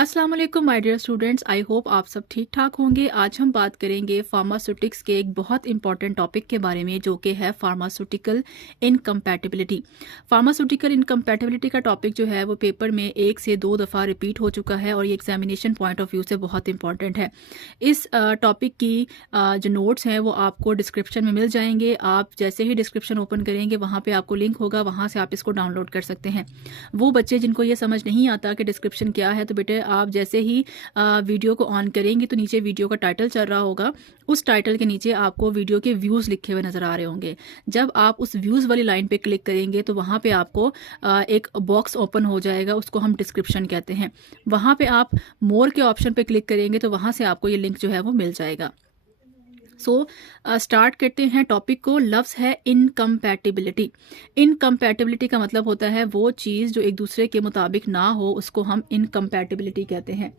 अस्सलाम वालेकुम my dear students, I hope आप सब ठीक ठाक होंगे। आज हम बात करेंगे फार्मास्यूटिक्स के एक बहुत इंपॉर्टेंट टॉपिक के बारे में, जो कि है फार्मास्यूटिकल इनकम्पैटिबिलिटी। फार्मास्यूटिकल इनकम्पैटिबिलिटी का टॉपिक जो है वो पेपर में 1 से 2 दफ़ा रिपीट हो चुका है और ये एग्जामिनेशन पॉइंट ऑफ व्यू से बहुत इंपॉर्टेंट है। इस टॉपिक की जो नोट्स हैं वो आपको डिस्क्रिप्शन में मिल जाएंगे। आप जैसे ही डिस्क्रिप्शन ओपन करेंगे वहाँ पर आपको लिंक होगा, वहाँ से आप इसको डाउनलोड कर सकते हैं। वो बच्चे जिनको ये समझ नहीं आता कि डिस्क्रिप्शन क्या है, तो बेटे आप जैसे ही वीडियो को ऑन करेंगे तो नीचे वीडियो का टाइटल चल रहा होगा, उस टाइटल के नीचे आपको वीडियो के व्यूज़ लिखे हुए नज़र आ रहे होंगे। जब आप उस व्यूज़ वाली लाइन पे क्लिक करेंगे तो वहाँ पे आपको एक बॉक्स ओपन हो जाएगा, उसको हम डिस्क्रिप्शन कहते हैं। वहाँ पे आप मोर के ऑप्शन पे क्लिक करेंगे तो वहाँ से आपको ये लिंक जो है वो मिल जाएगा। स्टार्ट करते हैं टॉपिक को। लफ्ज़ है इनकम्पैटिबिलिटी। इनकम्पैटिबिलिटी का मतलब होता है वो चीज़ जो एक दूसरे के मुताबिक ना हो, उसको हम इनकम्पैटिबिलिटी कहते हैं।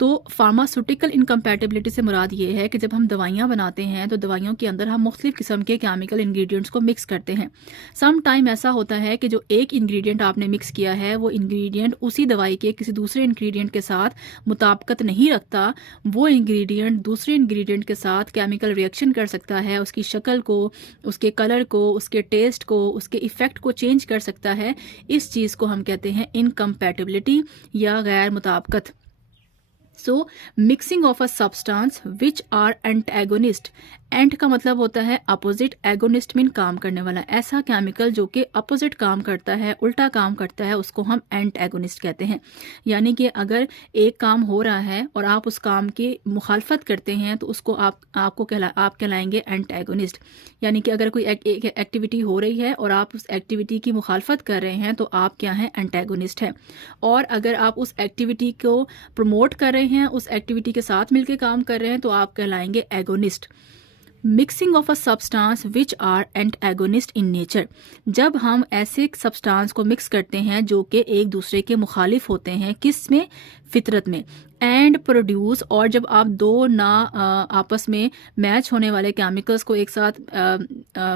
तो फार्मास्यूटिकल इनकम्पैटिबिलिटी से मुराद ये है कि जब हम दवाइयाँ बनाते हैं तो दवाइयों के अंदर हम मुख्तलिफ किस्म के केमिकल इंग्रेडिएंट्स को मिक्स करते हैं। सम टाइम ऐसा होता है कि जो एक इंग्रेडिएंट आपने मिक्स किया है वो इंग्रेडिएंट उसी दवाई के किसी दूसरे इंग्रेडिएंट के साथ मुताबिकत नहीं रखता। वो इंग्रेडिएंट दूसरे इंग्रेडिएंट के साथ केमिकल रिएक्शन कर सकता है, उसकी शक्ल को, उसके कलर को, उसके टेस्ट को, उसके इफ़ेक्ट को चेंज कर सकता है। इस चीज़ को हम कहते हैं इनकम्पैटिबिलिटी या गैर मुताबिकत। So mixing of a substance which are antagonist. Ant का मतलब होता है अपोजिट, एगोनिस्ट मीन काम करने वाला। ऐसा केमिकल जो कि अपोजिट काम करता है, उल्टा काम करता है, उसको हम एंटागोनिस्ट कहते हैं। यानी कि अगर एक काम हो रहा है और आप उस काम की मुखालफत करते हैं तो उसको आप कहलाएंगे एंटागोनिस्ट। यानी कि अगर कोई एक एक्टिविटी हो रही है और आप उस एक्टिविटी की मुखालफत कर रहे हैं तो आप क्या हैं, एंटागोनिस्ट हैं। और अगर आप उस एक्टिविटी को प्रमोट कर रहे हैं, उस एक्टिविटी के साथ मिलकर काम कर रहे हैं, तो आप कहलाएंगे agonist. Mixing of a substance which are antagonist in nature. जब हम ऐसे सब्सटेंस को मिक्स करते हैं जो कि एक दूसरे के मुखालिफ होते हैं, किस में, फितरत में। एंड प्रोड्यूस, और जब आप दो आपस में मैच होने वाले केमिकल्स को एक साथ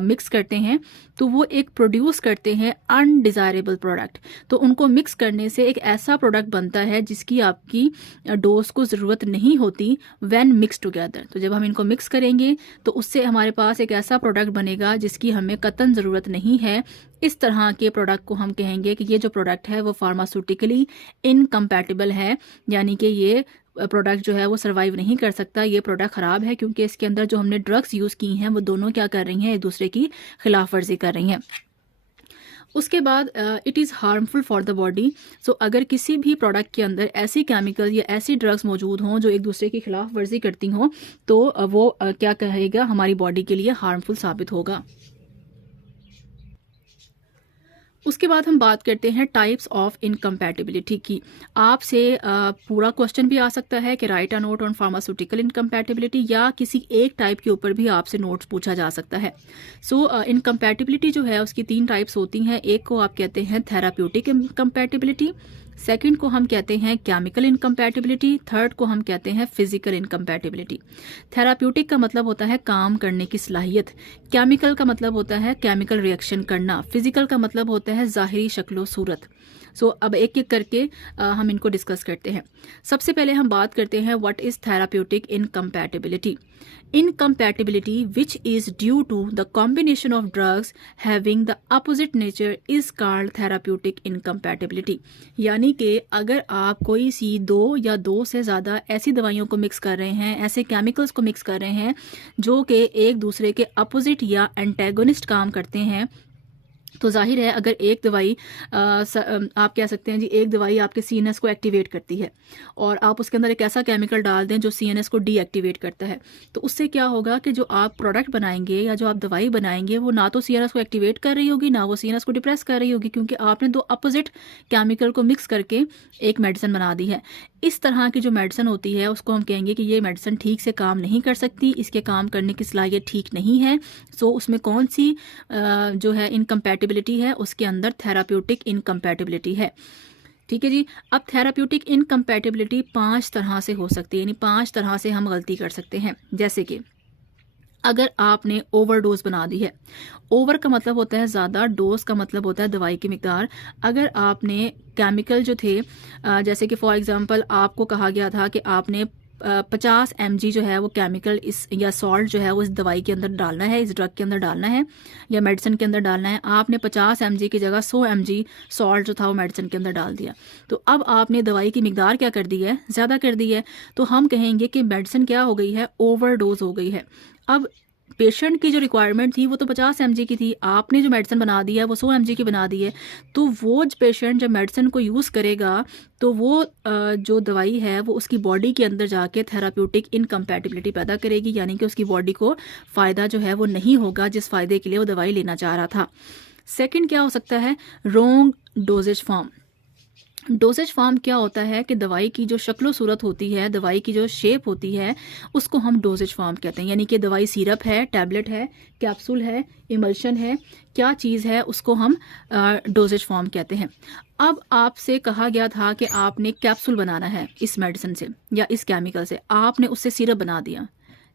मिक्स करते हैं तो वो एक प्रोड्यूस करते हैं अनडिज़ायरेबल प्रोडक्ट। तो उनको मिक्स करने से एक ऐसा प्रोडक्ट बनता है जिसकी आपकी डोज को ज़रूरत नहीं होती व्हेन मिक्स टुगेदर। तो जब हम इनको मिक्स करेंगे तो उससे हमारे पास एक ऐसा प्रोडक्ट बनेगा जिसकी हमें कतन ज़रूरत नहीं है। इस तरह के प्रोडक्ट को हम कहेंगे कि ये जो प्रोडक्ट है वो फार्मास्यूटिकली इनकम्पैटिबल है, यानी कि ये प्रोडक्ट जो है वो सर्वाइव नहीं कर सकता, ये प्रोडक्ट ख़राब है, क्योंकि इसके अंदर जो हमने ड्रग्स यूज़ की हैं वो दोनों क्या कर रही हैं, एक दूसरे की खिलाफ वर्जी कर रही हैं। उसके बाद it is harmful for the body. So अगर किसी भी प्रोडक्ट के अंदर ऐसी केमिकल या ऐसी ड्रग्स मौजूद हों जो एक दूसरे की खिलाफ वर्जी करती हों तो वो क्या कहेगा, हमारी बॉडी के लिए हार्मफुल साबित होगा। उसके बाद हम बात करते हैं टाइप्स ऑफ इनकम्पैटिबिलिटी की। आपसे पूरा क्वेश्चन भी आ सकता है कि right a note on pharmaceutical incompatibility, या किसी एक टाइप के ऊपर भी आपसे नोट्स पूछा जा सकता है। इनकम्पैटिबिलिटी जो है उसकी 3 टाइप्स होती हैं। एक को आप कहते हैं थेराप्यूटिक इनकम्पैटिबिलिटी, सेकंड को हम कहते हैं केमिकल इनकम्पैटिबिलिटी, थर्ड को हम कहते हैं फिजिकल इनकम्पैटिबिलिटी। थेराप्यूटिक का मतलब होता है काम करने की सलाहियत, केमिकल का मतलब होता है केमिकल रिएक्शन करना, फिजिकल का मतलब होता है ज़ाहिरी शक्लो सूरत। अब एक एक करके हम इनको डिस्कस करते हैं। सबसे पहले हम बात करते हैं what is therapeutic incompatibility. Incompatibility which is due to the combination of drugs having the opposite nature is called therapeutic incompatibility। यानी कि अगर आप कोई सी 2 या 2 से ज़्यादा ऐसी दवाइयों को मिक्स कर रहे हैं, ऐसे केमिकल्स को मिक्स कर रहे हैं जो कि एक दूसरे के अपोजिट या एंटेगोनिस्ट काम करते हैं, तो जाहिर है अगर एक दवाई आप कह सकते हैं जी, एक दवाई आपके सीएनएस को एक्टिवेट करती है और आप उसके अंदर एक ऐसा केमिकल डाल दें जो सीएनएस को डीएक्टिवेट करता है, तो उससे क्या होगा कि जो आप प्रोडक्ट बनाएंगे या जो आप दवाई बनाएंगे वो ना तो सीएनएस को एक्टिवेट कर रही होगी, ना वो सीएनएस को डिप्रेस कर रही होगी, क्योंकि आपने 2 अपोजिट केमिकल को मिक्स करके एक मेडिसिन बना दी है। इस तरह की जो मेडिसिन होती है उसको हम कहेंगे कि ये मेडिसिन ठीक से काम नहीं कर सकती, इसके काम करने की सलाहियत ठीक नहीं है। उसमें कौन सी जो है इनकम्पैटिबिलिटी है, उसके अंदर थेराप्यूटिक इनकम्पैटिबिलिटी है। ठीक है जी। अब थेराप्यूटिक इनकम्पैटिबिलिटी 5 तरह से हो सकती है, यानी 5 तरह से हम गलती कर सकते हैं। जैसे कि अगर आपने ओवरडोज बना दी है, ओवर का मतलब होता है ज़्यादा, डोज का मतलब होता है दवाई की मिकदार। अगर आपने केमिकल जो थे जैसे कि फॉर एग्जांपल आपको कहा गया था कि आपने 50 mg जो है वो केमिकल इस या सॉल्ट जो है वो इस दवाई के अंदर डालना है, इस ड्रग के अंदर डालना है या मेडिसिन के अंदर डालना है। आपने 50 mg की जगह 100 mg सॉल्ट जो था वो मेडिसिन के अंदर डाल दिया, तो अब आपने दवाई की मिकदार क्या कर दी है, ज़्यादा कर दी है। तो हम कहेंगे कि मेडिसिन क्या हो गई है, ओवरडोज हो गई है। अब पेशेंट की जो रिक्वायरमेंट थी वो तो 50 mg की थी, आपने जो मेडिसिन बना दी है वो 100 mg की बना दी है। तो वो पेशेंट जब मेडिसिन को यूज़ करेगा तो वो जो दवाई है वो उसकी बॉडी के अंदर जाके थेराप्यूटिक इनकम्पैटिबिलिटी पैदा करेगी, यानी कि उसकी बॉडी को फ़ायदा जो है वो नहीं होगा जिस फ़ायदे के लिए वो दवाई लेना चाह रहा था। सेकंड क्या हो सकता है, wrong doses form. Doses form क्या होता है कि दवाई की जो शक्लो सूरत होती है, दवाई की जो शेप होती है, उसको हम डोजेज फॉर्म कहते हैं। यानी कि दवाई सिरप है, टैबलेट है, कैप्सूल है, इमल्शन है, क्या चीज़ है, उसको हम डोजेज फॉर्म कहते हैं। अब आपसे कहा गया था कि आपने कैप्सूल बनाना है इस मेडिसिन से या इस केमिकल से, आपने उससे सिरप बना दिया,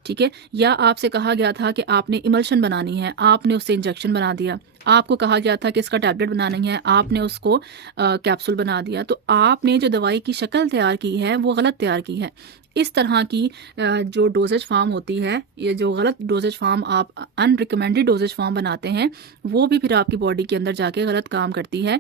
ठीक है। या आपसे कहा गया था कि आपने इमल्शन बनानी है, आपने उससे इंजेक्शन बना दिया। आपको कहा गया था कि इसका टैबलेट बनानी है, आपने उसको कैप्सूल बना दिया। तो आपने जो दवाई की शक्ल तैयार की है वो गलत तैयार की है। इस तरह की जो डोजेज फार्म होती है, ये जो गलत डोजेज फार्म आप अनरिकमेंडेड डोजेज फार्म बनाते हैं, वो भी फिर आपकी बॉडी के अंदर जाके गलत काम करती है।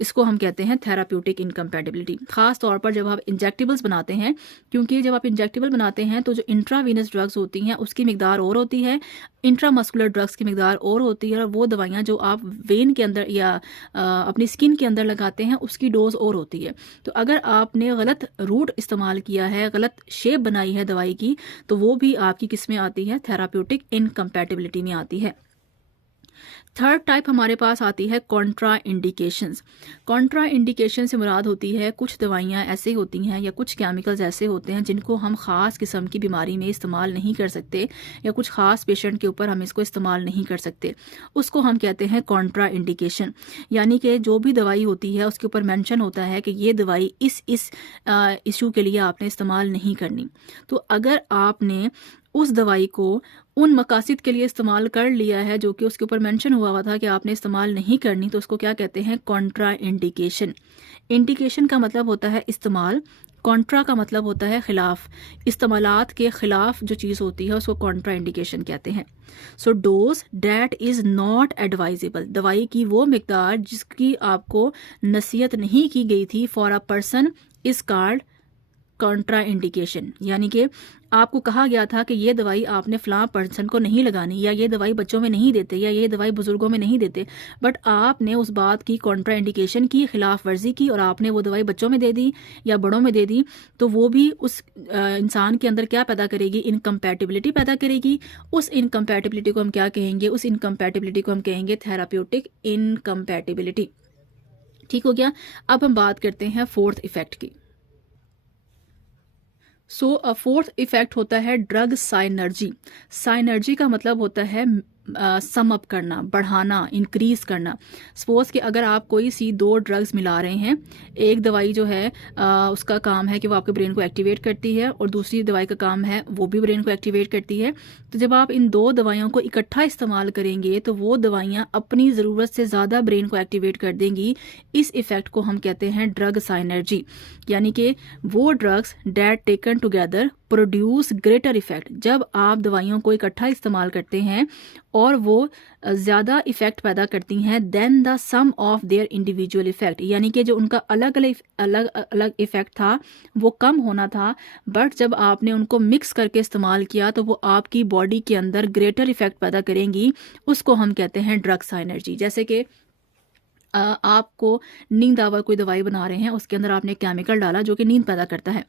इसको हम कहते हैं थेराप्यूटिक इनकम्पैटिबिलिटी। खास तौर पर जब आप इंजेक्टेबल्स बनाते हैं, क्योंकि जब आप इंजेक्टेबल बनाते हैं तो जो इंट्रावीनस ड्रग्स होती हैं उसकी मिकदार और होती है, इंट्रामस्कुलर ड्रग्स की मिकदार और होती है, और वो दवाइयाँ जो आप वेन के अंदर या अपनी स्किन के अंदर लगाते हैं उसकी डोज और होती है। तो अगर आपने गलत रूट इस्तेमाल किया है, गलत शेप बनाई है दवाई की, तो वो भी आपकी किस में आती है, थेराप्यूटिक इनकम्पैटिबिलिटी में आती है। थर्ड टाइप हमारे पास आती है कॉन्ट्रा इंडिकेशंस। कॉन्ट्रा इंडिकेशन से मुराद होती है कुछ दवाइयाँ ऐसे होती हैं या कुछ केमिकल्स ऐसे होते हैं जिनको हम ख़ास किस्म की बीमारी में इस्तेमाल नहीं कर सकते, या कुछ ख़ास पेशेंट के ऊपर हम इसको इस्तेमाल नहीं कर सकते, उसको हम कहते हैं कॉन्ट्रा इंडिकेशन। यानी कि जो भी दवाई होती है उसके ऊपर मेंशन होता है कि ये दवाई इस इशू के लिए आपने इस्तेमाल नहीं करनी। तो अगर आपने उस दवाई को उन मकासद के लिए इस्तेमाल कर लिया है जो कि उसके ऊपर मेंशन हुआ था कि आपने इस्तेमाल नहीं करनी, तो उसको क्या कहते हैं, कॉन्ट्रा इंडिकेशन। इंडिकेशन का मतलब होता है इस्तेमाल, कॉन्ट्रा का मतलब होता है खिलाफ। इस्तेमालात के खिलाफ जो चीज़ होती है उसको कॉन्ट्रा इंडिकेशन कहते हैं। So dose that is not advisable, दवाई की वो मिकदार जिसकी आपको नसीहत नहीं की गई थी for a person is called Contra indication. यानी कि आपको कहा गया था कि ये दवाई आपने फ़लाँ पर्सन को नहीं लगानी, या ये दवाई बच्चों में नहीं देते, या ये दवाई बुजुर्गों में नहीं देते, बट आपने उस बात की कॉन्ट्रा इंडिकेशन की, खिलाफ वर्जी की, और आपने वो दवाई बच्चों में दे दी या बड़ों में दे दी, तो वो भी उस इंसान के अंदर क्या पैदा करेगी, इनकम्पैटिबिलिटी पैदा करेगी। उस इनकम्पैटिबिलिटी को हम क्या कहेंगे, उस इनकम्पैटिबिलिटी को हम कहेंगे थेराप्यूटिक इनकम्पैटिबिलिटी। ठीक हो गया। अब हम बात करते हैं फोर्थ इफेक्ट की। सो फोर्थ इफेक्ट होता है ड्रग साइनर्जी। साइनर्जी का मतलब होता है सम अप करना, बढ़ाना, इंक्रीज करना। सपोज कि अगर आप कोई सी दो ड्रग्स मिला रहे हैं, एक दवाई जो है उसका काम है कि वो आपके ब्रेन को एक्टिवेट करती है, और दूसरी दवाई का काम है वो भी ब्रेन को एक्टिवेट करती है। तो जब आप इन दो दवाइयों को इकट्ठा इस्तेमाल करेंगे तो वो दवाइयाँ अपनी ज़रूरत से ज़्यादा ब्रेन को एक्टिवेट कर देंगी। इस इफ़ेक्ट को हम कहते हैं ड्रग साइनर्जी। यानी कि वो drugs that taken together produce greater effect. जब आप दवाइयों को इकट्ठा इस्तेमाल करते हैं और वो ज़्यादा इफेक्ट पैदा करती हैं then the sum of their individual effect, यानी कि जो उनका अलग अलग इफेक्ट था वो कम होना था, बट जब आपने उनको मिक्स करके इस्तेमाल किया तो वो आपकी बॉडी के अंदर ग्रेटर इफेक्ट पैदा करेंगी। उसको हम कहते हैं ड्रग साइनर्जी। जैसे कि आपको नींद आवर कोई दवाई बना रहे हैं, उसके अंदर आपने केमिकल डाला जो कि नींद पैदा करता है।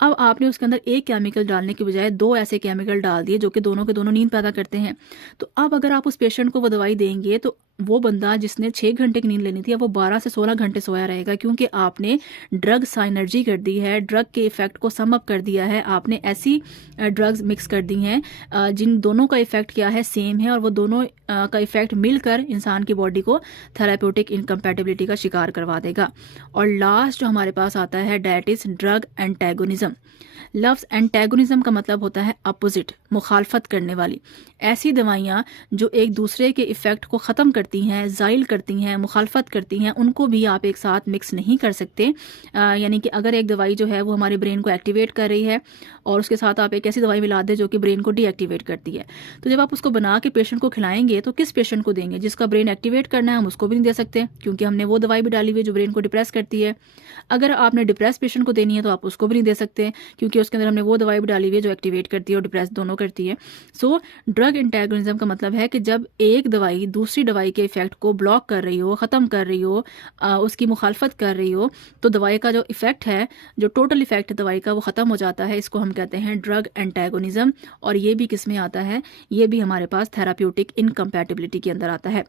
अब आपने उसके अंदर एक केमिकल डालने के बजाय दो ऐसे केमिकल डाल दिए जो कि दोनों के दोनों नींद पैदा करते हैं। तो अब अगर आप उस पेशेंट को वो दवाई देंगे तो वो बंदा जिसने 6 घंटे की नींद लेनी थी अब वो 12 से 16 घंटे सोया रहेगा, क्योंकि आपने ड्रग साइनर्जी कर दी है, ड्रग के इफेक्ट को सम अप कर दिया है। आपने ऐसी ड्रग्स मिक्स कर दी हैं जिन दोनों का इफेक्ट क्या है, सेम है, और वो दोनों का इफेक्ट मिलकर इंसान की बॉडी को थेराप्यूटिक इनकम्पैटिबिलिटी का शिकार करवा देगा। और लास्ट जो हमारे पास आता है डैट इज ड्रग एंटेगोनिज्म। लफ्ज़ एंटेगोनिज्म का मतलब होता है अपोजिट, मुखालफत करने वाली ऐसी दवाइयाँ जो एक दूसरे के इफ़ेक्ट को ख़त्म करती हैं, ज़ाइल करती हैं, मुखालफत करती हैं, उनको भी आप एक साथ मिक्स नहीं कर सकते। यानी कि अगर एक दवाई जो है वो हमारे ब्रेन को एक्टिवेट कर रही है और उसके साथ आप एक ऐसी दवाई मिला दें जो कि ब्रेन को डीएक्टिवेट करती है, तो जब आप उसको बना के पेशेंट को खिलाएंगे तो किस पेशेंट को देंगे? जिसका ब्रेन एक्टिवेट करना है हम उसको भी नहीं दे सकते, क्योंकि हमने वो दवाई भी डाली हुई है जो ब्रेन को डिप्रेस करती है। अगर आपने डिप्रेस पेशेंट को देनी है तो आप उसको भी नहीं दे सकते, क्योंकि उसके अंदर हमने वो दवाई भी डाली हुई है जो एक्टिवेट करती है और डिप्रेस दोनों करती है। सो ड्रग एंटागोनिज्म का मतलब है कि जब एक दवाई दूसरी दवाई के इफेक्ट को ब्लॉक कर रही हो, ख़त्म कर रही हो, उसकी मुखालफत कर रही हो, तो दवाई का जो इफेक्ट है, जो टोटल इफेक्ट है दवाई का, वो ख़त्म हो जाता है। इसको हम कहते हैं ड्रग एंटागोनिज्म। और ये भी किस में आता है? ये भी हमारे पास थेराप्यूटिक इनकम्पैटिबिलिटी के अंदर आता है।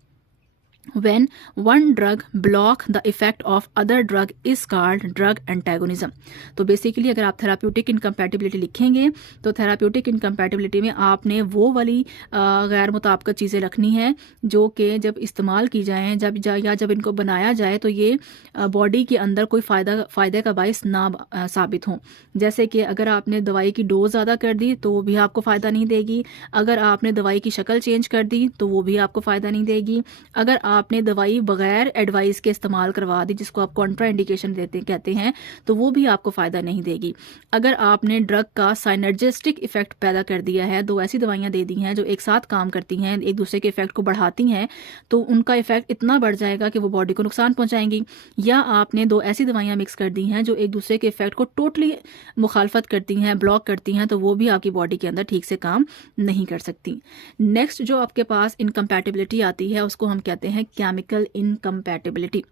When one drug block the effect of other drug is called drug antagonism। तो बेसिकली अगर आप थेराप्यूटिक इनकम्पैटिबिलिटी लिखेंगे तो थेराप्यूटिक इनकम्पैटिबिलिटी में आपने वो वाली गैर मुताबिकत चीज़ें रखनी है जो कि जब इस्तेमाल की जाएँ, जब इनको बनाया जाए तो ये बॉडी के अंदर कोई फ़ायदे का बायस ना साबित हों। जैसे कि अगर आपने दवाई की डोज ज़्यादा कर दी तो वो भी आपको फ़ायदा नहीं देगी, अगर आपने दवाई की शक्ल चेंज कर दी तो वो भी आपको फ़ायदा नहीं देगी, अगर आपने दवाई बगैर एडवाइस के इस्तेमाल करवा दी जिसको आप कॉन्ट्रा इंडिकेशन कहते हैं, तो वो भी आपको फ़ायदा नहीं देगी। अगर आपने ड्रग का साइनर्जिस्टिक इफेक्ट पैदा कर दिया है, दो ऐसी दवाइयाँ दे दी हैं जो एक साथ काम करती हैं, एक दूसरे के इफेक्ट को बढ़ाती हैं, तो उनका इफेक्ट इतना बढ़ जाएगा कि वो बॉडी को नुकसान पहुंचाएंगी। या आपने दो ऐसी दवाइयाँ मिक्स कर दी हैं जो एक दूसरे के इफेक्ट को टोटली मुखालफत करती हैं, ब्लॉक करती हैं, तो वो भी आपकी बॉडी के अंदर ठीक से काम नहीं कर सकती। नेक्स्ट जो आपके पास इनकम्पैटिबिलिटी आती है उसको हम कहते हैं केमिकल इनकम्पैटिबिलिटी।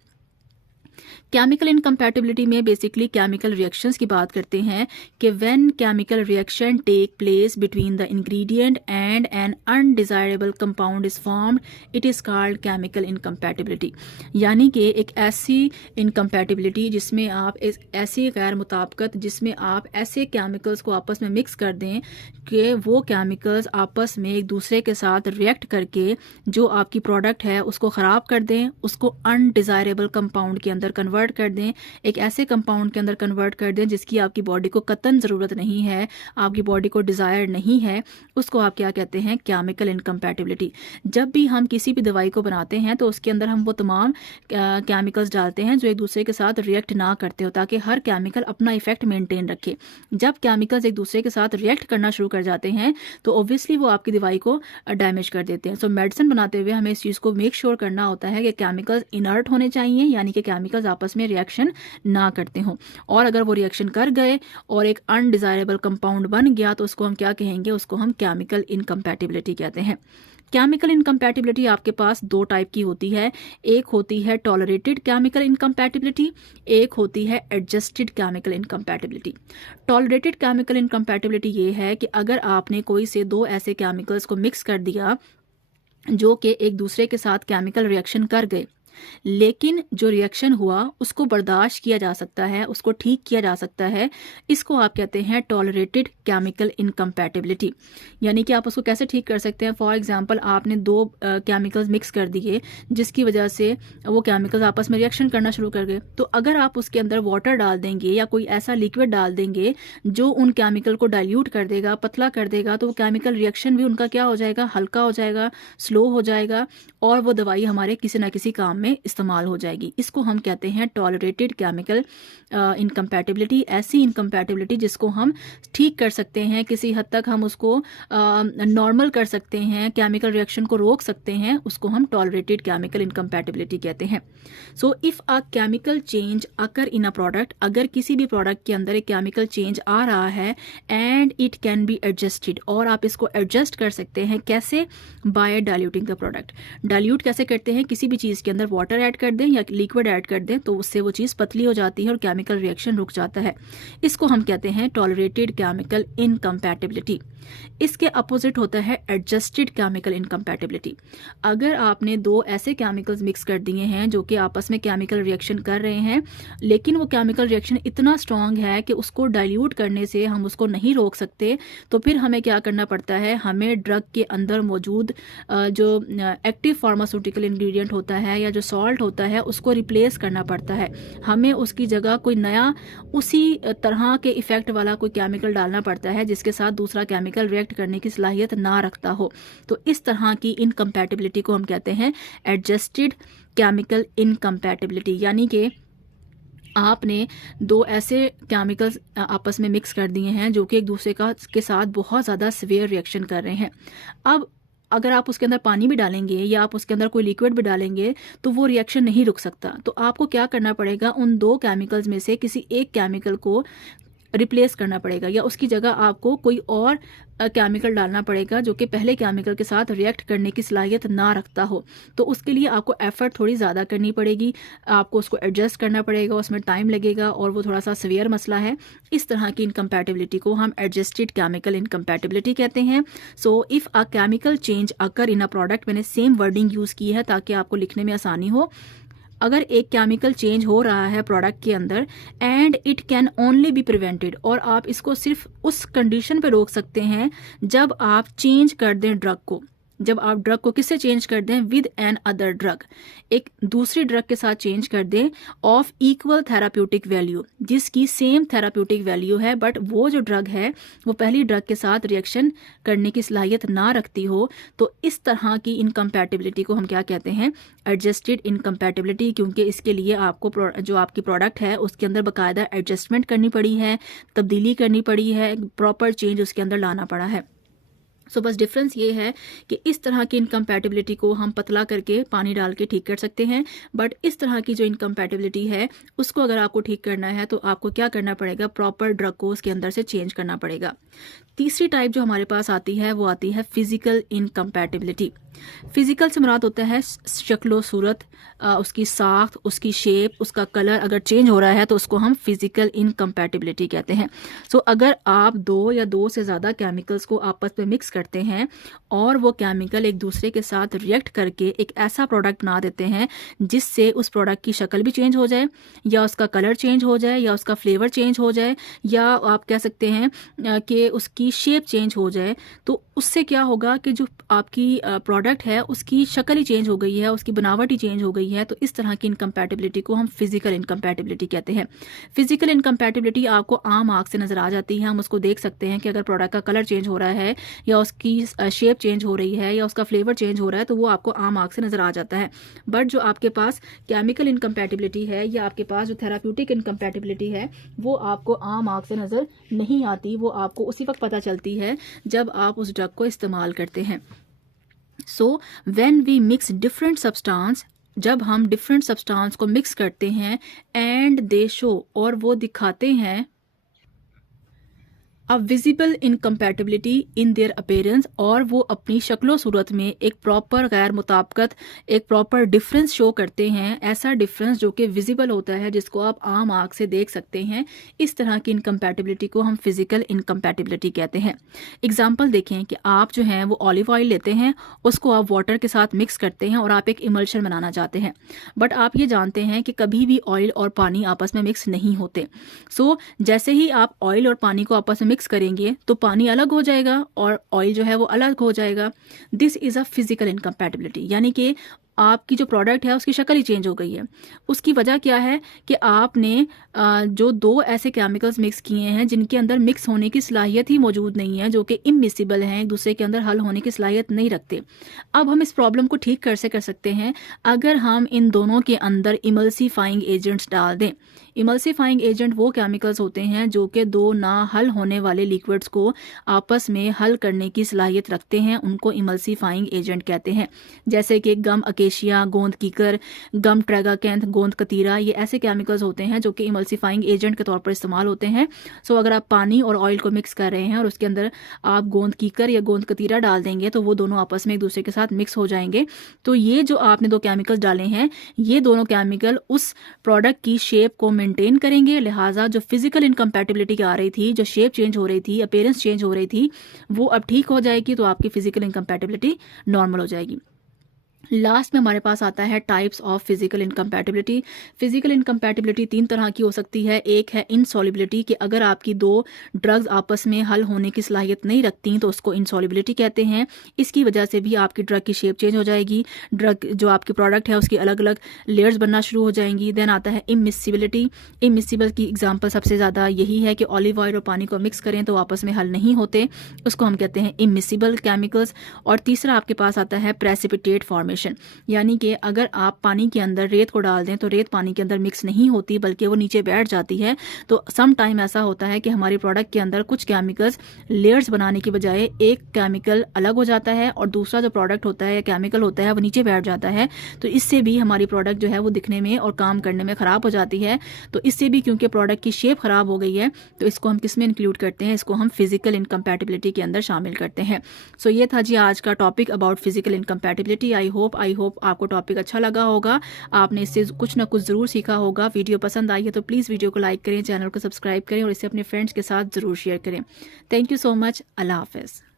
केमिकल इनकम्पैटिबिलिटी में बेसिकली केमिकल रिएक्शंस की बात करते हैं कि when chemical reaction take place between the ingredient and an undesirable compound is formed, it is called chemical incompatibility. यानी कि एक ऐसी इनकम्पैटिबिलिटी जिसमें आप ऐसी गैर मुताबिकत जिसमें आप ऐसे केमिकल्स को आपस में मिक्स कर दें कि वो केमिकल्स आपस में एक दूसरे के साथ रिएक्ट करके जो आपकी प्रोडक्ट है उसको ख़राब कर दें, उसको अनडिजायरेबल कंपाउंड के अंदर कन्वर्ट कर दें, एक ऐसे कंपाउंड के अंदर कन्वर्ट कर दें जिसकी आपकी बॉडी को कतन ज़रूरत नहीं है, आपकी बॉडी को डिज़ायर नहीं है, उसको आप क्या कहते हैं? Chemical incompatibility. जब भी हम किसी भी दवाई को बनाते हैं तो उसके अंदर हम वो तमाम केमिकल्स डालते हैं जो एक दूसरे के साथ रिएक्ट ना करते हो, ताकि हर केमिकल अपना इफेक्ट मेंटेन रखे। जब केमिकल्स एक दूसरे के साथ रिएक्ट करना शुरू कर जाते हैं तो ऑब्वियसली वो आपकी दवाई को डैमेज कर देते हैं। सो मेडिसिन बनाते हुए हमें इस चीज़ को मेक श्योर करना होता है कि केमिकल्स इनर्ट होने चाहिए, यानी कि केमिकल्स आपस में रिएक्शन ना करते हों, और अगर वो रिएक्शन कर गए और एक अनडिजायरेबल कंपाउंड बन गया तो उसको हम क्या कहेंगे? उसको हम केमिकल इनकम्पैटिबिलिटी कहते हैं। केमिकल इनकम्पैटिबिलिटी आपके पास दो टाइप की होती है, एक होती है टॉलरेटेड केमिकल इनकम्पैटिबिलिटी, एक होती है adjusted chemical incompatibility. Tolerated chemical incompatibility ये है कि अगर आपने कोई से दो ऐसे केमिकल्स को मिक्स कर दिया जो कि एक दूसरे के साथ केमिकल रिएक्शन कर गए, लेकिन जो रिएक्शन हुआ उसको बर्दाश्त किया जा सकता है, उसको ठीक किया जा सकता है, इसको आप कहते हैं टॉलरेटेड केमिकल इनकम्पैटिबिलिटी। यानी कि आप उसको कैसे ठीक कर सकते हैं? फॉर एग्जांपल आपने दो केमिकल्स मिक्स कर दिए जिसकी वजह से वो केमिकल्स आपस में रिएक्शन करना शुरू कर गए, तो अगर आप उसके अंदर वाटर डाल देंगे या कोई ऐसा लिक्विड डाल देंगे जो उन केमिकल को डाइल्यूट कर देगा, पतला कर देगा, तो वो केमिकल रिएक्शन भी उनका क्या हो जाएगा? हल्का हो जाएगा, स्लो हो जाएगा, और वो दवाई हमारे किसी ना किसी काम में इस्तेमाल हो जाएगी। इसको हम कहते हैं टॉलरेटेड केमिकल इनकम्पैटिबिलिटी। ऐसी इनकम्पैटिबिलिटी जिसको हम ठीक कर सकते हैं, किसी हद तक हम उसको नॉर्मल कर सकते हैं, केमिकल रिएक्शन को रोक सकते हैं, उसको हम टॉलरेटेड केमिकल इनकम्पैटिबिलिटी कहते हैं। So if a chemical change occur in a product, अगर किसी भी प्रोडक्ट के अंदर एक केमिकल चेंज आ रहा है and it can be adjusted, और आप इसको एडजस्ट कर सकते हैं कैसे? By diluting the product. Dilute कैसे करते हैं? किसी भी चीज़ के अंदर वाटर ऐड कर दें या लिक्विड ऐड कर दें तो उससे वो चीज़ पतली हो जाती है और केमिकल रिएक्शन रुक जाता है। इसको हम कहते हैं टॉलरेटेड केमिकल इनकम्पैटिबिलिटी। इसके अपोजिट होता है एडजस्टेड केमिकल इनकम्पैटिबिलिटी। अगर आपने दो ऐसे केमिकल्स मिक्स कर दिए हैं जो कि आपस में केमिकल रिएक्शन कर रहे हैं, लेकिन वो केमिकल रिएक्शन इतना स्ट्रॉन्ग है कि उसको डाइल्यूट करने से हम उसको नहीं रोक सकते, तो फिर हमें क्या करना पड़ता है? हमें ड्रग के अंदर मौजूद जो एक्टिव फार्मास्यूटिकल इंग्रेडिएंट होता है या जो सॉल्ट होता है उसको रिप्लेस करना पड़ता है। हमें उसकी जगह कोई नया उसी तरह के इफेक्ट वाला कोई केमिकल डालना पड़ता है जिसके साथ दूसरा केमिकल केमिकल रिएक्ट करने की सलाहियत ना रखता हो। तो इस तरह की इनकम्पैटिबिलिटी को हम कहते हैं एडजस्टेड केमिकल इनकम्पैटिबिलिटी, यानी कि आपने दो ऐसे केमिकल्स आपस में मिक्स कर दिए हैं जो कि एक दूसरे के साथ बहुत ज़्यादा सीवियर रिएक्शन कर रहे हैं। अब अगर आप उसके अंदर पानी भी डालेंगे या आप उसके अंदर कोई लिक्विड भी डालेंगे तो वो रिएक्शन नहीं रुक सकता। तो आपको क्या करना पड़ेगा, उन दो केमिकल्स में से किसी एक केमिकल को रिप्लेस करना पड़ेगा या उसकी जगह आपको कोई और केमिकल डालना पड़ेगा जो कि पहले केमिकल के साथ रिएक्ट करने की सलाहियत ना रखता हो। तो उसके लिए आपको एफर्ट थोड़ी ज़्यादा करनी पड़ेगी, आपको उसको एडजस्ट करना पड़ेगा, उसमें टाइम लगेगा और वो थोड़ा सा सीवियर मसला है। इस तरह की इनकम्पैटिबिलिटी को हम एडजस्टेड केमिकल इनकम्पैटिबिलिटी कहते हैं। So if a chemical change occur in a product, मैंने सेम वर्डिंग यूज़ की है ताकि आपको लिखने में आसानी हो। अगर एक केमिकल चेंज हो रहा है प्रोडक्ट के अंदर and it can only be prevented, और आप इसको सिर्फ उस कंडीशन पे रोक सकते हैं जब आप चेंज कर दें ड्रग को। जब आप ड्रग को किससे चेंज कर दें, विद एन अदर ड्रग, एक दूसरी ड्रग के साथ चेंज कर दें ऑफ इक्वल थेराप्यूटिक वैल्यू, जिसकी सेम थेराप्यूटिक वैल्यू है बट वो जो ड्रग है वो पहली ड्रग के साथ रिएक्शन करने की सलाहियत ना रखती हो। तो इस तरह की इनकम्पैटिबिलिटी को हम क्या कहते हैं, एडजस्टेड इनकम्पैटिबिलिटी, क्योंकि इसके लिए आपको जो आपकी प्रोडक्ट है उसके अंदर बाकायदा एडजस्टमेंट करनी पड़ी है, तब्दीली करनी पड़ी है, प्रॉपर चेंज उसके अंदर लाना पड़ा है। सो बस डिफरेंस ये है कि इस तरह की इनकम्पैटिबिलिटी को हम पतला करके पानी डाल के ठीक कर सकते हैं, बट इस तरह की जो इनकम्पैटिबिलिटी है उसको अगर आपको ठीक करना है तो आपको क्या करना पड़ेगा, प्रॉपर ड्रग को उसके अंदर से चेंज करना पड़ेगा। तीसरी टाइप जो हमारे पास आती है वो आती है फिजिकल इनकम्पैटिबिलिटी। फिजिकल से मुराद होता है शक्लो सूरत, उसकी साख्त, उसकी शेप, उसका कलर अगर चेंज हो रहा है तो उसको हम फिजिकल इनकम्पैटिबिलिटी कहते हैं। सो अगर आप दो या दो से ज़्यादा केमिकल्स को आपस में मिक्स करते हैं और वो केमिकल एक दूसरे के साथ रिएक्ट करके एक ऐसा प्रोडक्ट बना देते हैं जिससे उस प्रोडक्ट की शक्ल भी चेंज हो जाए या उसका कलर चेंज हो जाए या उसका फ्लेवर चेंज हो जाए या आप कह सकते हैं कि उसकी शेप चेंज हो जाए, तो उससे क्या होगा कि जो आपकी प्रोडक्ट है उसकी शक्ल ही चेंज हो गई है, उसकी बनावट ही चेंज हो गई है। तो इस तरह की इनकम्पैटिबिलिटी को हम फिजिकल इनकम्पैटिबिलिटी कहते हैं। फिजिकल इनकम्पैटिबिलिटी आपको आम आँख से नज़र आ जाती है, हम उसको देख सकते हैं कि अगर प्रोडक्ट का कलर चेंज हो रहा है या उसकी शेप चेंज हो रही है या उसका फ्लेवर चेंज हो रहा है तो वो आपको आम आँख से नज़र आ जाता है। बट जो आपके पास केमिकल इनकम्पैटिबिलिटी है या आपके पास जो थेराप्यूटिक इनकम्पैटिबिलिटी है वो आपको आम आँख से नज़र नहीं आती, वो आपको उसी वक्त पता चलती है जब आप उस ड्रग को इस्तेमाल करते हैं। So when we mix different substance, जब हम डिफरेंट सब्सटेंस को मिक्स करते हैं एंड दे शो, और वो दिखाते हैं a visible incompatibility in their appearance, और वो अपनी शक्लो सूरत में एक प्रॉपर गैर मुताबिकत, एक प्रॉपर डिफरेंस शो करते हैं, ऐसा डिफरेंस जो कि विजिबल होता है जिसको आप आम आँख से देख सकते हैं। इस तरह की इनकम्पैटिबिलिटी को हम फिजिकल इनकम्पैटिबिलिटी कहते हैं। एग्जाम्पल देखें कि आप जो हैं वो ऑलिव ऑयल लेते हैं, उसको आप वाटर के साथ मिक्स करते हैं और आप एक इमल्शन बनाना चाहते हैं, बट आप ये जानते हैं कि कभी भी ऑयल और पानी आपस में मिक्स नहीं होते। सो जैसे ही आप ऑयल और पानी को आपस में मिक्स करेंगे तो पानी अलग हो जाएगा और ऑयल जो है वो अलग हो जाएगा। This is a physical incompatibility, यानी कि आपकी जो प्रोडक्ट है उसकी शक्ल ही चेंज हो गई है। उसकी वजह क्या है कि आपने जो दो ऐसे केमिकल्स मिक्स किए हैं जिनके अंदर मिक्स होने की सलाहियत ही मौजूद नहीं है, जो कि इमिसिबल हैं, एक दूसरे के अंदर हल होने की सलाहियत नहीं रखते। अब हम इस प्रॉब्लम को ठीक कर सकते हैं अगर हम इन दोनों के अंदर इमल्सीफाइंग एजेंट्स डाल दें। इमल्सीफाइंग एजेंट वो केमिकल्स होते हैं जो कि दो ना हल होने वाले लिक्विड्स को आपस में हल करने की सलाहियत रखते हैं, उनको इमल्सीफाइंग एजेंट कहते हैं। जैसे कि गम अकेशिया, गोंद कीकर, गम ट्रैगाकैंथ, गोंद कतीरा, ये ऐसे केमिकल्स होते हैं जो कि इमल्सीफाइंग एजेंट के तौर पर इस्तेमाल होते हैं। सो अगर आप पानी और ऑयल को मिक्स कर रहे हैं और उसके अंदर आप गोंद कीकर या गोंद कतीरा डाल देंगे तो वो दोनों आपस में एक दूसरे के साथ मिक्स हो जाएंगे। तो ये जो आपने दो केमिकल्स डाले हैं, ये दोनों केमिकल उस प्रोडक्ट की शेप को मेंटेन करेंगे, लिहाजा जो फिजिकल इनकम्पैटिबिलिटी आ रही थी, जो शेप चेंज हो रही थी, अपीयरेंस चेंज हो रही थी, वो अब ठीक हो जाएगी, तो आपकी फिजिकल इनकम्पैटिबिलिटी नॉर्मल हो जाएगी। लास्ट में हमारे पास आता है types of physical incompatibility. Physical incompatibility 3 तरह की हो सकती है। एक है इनसॉल्युबिलिटी, कि अगर आपकी 2 ड्रग्स आपस में हल होने की सलाहियत नहीं रखती तो उसको इनसॉल्युबिलिटी कहते हैं। इसकी वजह से भी आपकी ड्रग की शेप चेंज हो जाएगी, ड्रग जो आपकी प्रोडक्ट है उसकी अलग अलग लेयर्स बनना शुरू हो जाएंगी। देन आता है इमिसिबिलिटी। इमिसिबल की एग्जाम्पल सबसे ज़्यादा यही है कि ऑलिव ऑयल और पानी को मिक्स करें तो आपस में हल नहीं होते, उसको हम कहते हैं इमिसिबल केमिकल्स। और तीसरा आपके पास आता है प्रेसिपिटेट फॉर्मेशन, यानी कि अगर आप पानी के अंदर रेत को डाल दें तो रेत पानी के अंदर मिक्स नहीं होती बल्कि वो नीचे बैठ जाती है। तो सम टाइम ऐसा होता है कि हमारी प्रोडक्ट के अंदर कुछ केमिकल्स लेयर्स बनाने की बजाय एक केमिकल अलग हो जाता है और दूसरा जो प्रोडक्ट होता है या केमिकल होता है वो नीचे बैठ जाता है। तो इससे भी हमारी प्रोडक्ट जो है वो दिखने में और काम करने में ख़राब हो जाती है। तो इससे भी क्योंकि प्रोडक्ट की शेप ख़राब हो गई है तो इसको हम किस में इंक्लूड करते हैं, इसको हम फिजिकल इनकम्पैटिबिलिटी के अंदर शामिल करते हैं। सो ये था जी आज का topic about physical incompatibility. I hope आपको टॉपिक अच्छा लगा होगा, आपने इससे कुछ ना कुछ ज़रूर सीखा होगा। वीडियो पसंद आई है तो प्लीज़ वीडियो को लाइक करें, चैनल को सब्सक्राइब करें और इसे अपने फ्रेंड्स के साथ ज़रूर शेयर करें। Thank you so much. Allah हाफ़िज़।